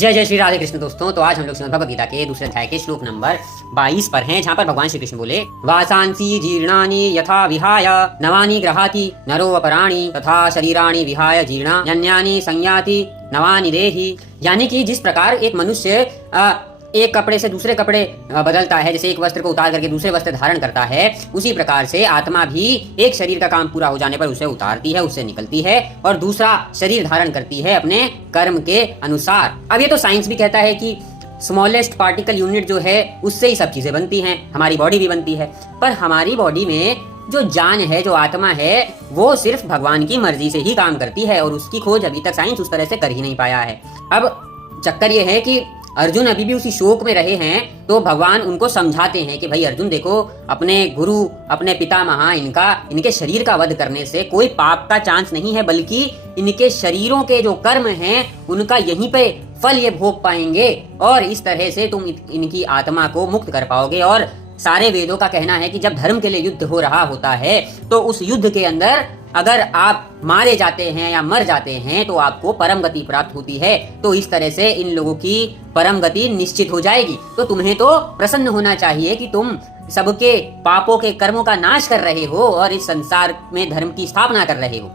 जय जय श्री राधे कृष्ण दोस्तों। तो आज हम लोग श्रीमद् भगवद गीता के दूसरे अध्याय के श्लोक नंबर 22 पर हैं, जहाँ पर भगवान श्री कृष्ण बोले वासांसी जीर्णानि यथा विहाय नवानि गृहाति नरो अपराणि तथा शरीराणि विहाय जीर्णा अन्यानि संयाति नवानि देहि। यानी कि जिस प्रकार एक मनुष्य एक कपड़े से दूसरे कपड़े बदलता है, जैसे एक वस्त्र को उतार करके दूसरे वस्त्र धारण करता है, उसी प्रकार से आत्मा भी एक शरीर का काम पूरा हो जाने पर उसे उतारती है, उससे निकलती है और दूसरा शरीर धारण करती है अपने कर्म के अनुसार। अब ये तो साइंस भी कहता है कि स्मॉलेस्ट पार्टिकल यूनिट जो है उससे ही सब चीजें बनती हैं, हमारी बॉडी भी बनती है। पर हमारी बॉडी में जो जान है, जो आत्मा है, वो सिर्फ भगवान की मर्जी से ही काम करती है और उसकी खोज अभी तक साइंस उस तरह से कर ही नहीं पाया है। अब चक्कर ये है कि अर्जुन अभी भी उसी शोक में रहे हैं, तो भगवान उनको समझाते हैं कि भाई अर्जुन देखो, अपने गुरु, अपने पितामह, इनके शरीर का वध करने से कोई पाप का चांस नहीं है, बल्कि इनके शरीरों के जो कर्म हैं उनका यहीं पे फल ये भोग पाएंगे और इस तरह से तुम इनकी आत्मा को मुक्त कर पाओगे। और सारे वेदों का कहना है कि जब धर्म के लिए युद्ध हो रहा होता है तो उस युद्ध के अंदर अगर आप मारे जाते हैं या मर जाते हैं तो आपको परम गति प्राप्त होती है। तो इस तरह से इन लोगों की परम गति निश्चित हो जाएगी। तो तुम्हें तो प्रसन्न होना चाहिए कि तुम सबके पापों के कर्मों का नाश कर रहे हो और इस संसार में धर्म की स्थापना कर रहे हो।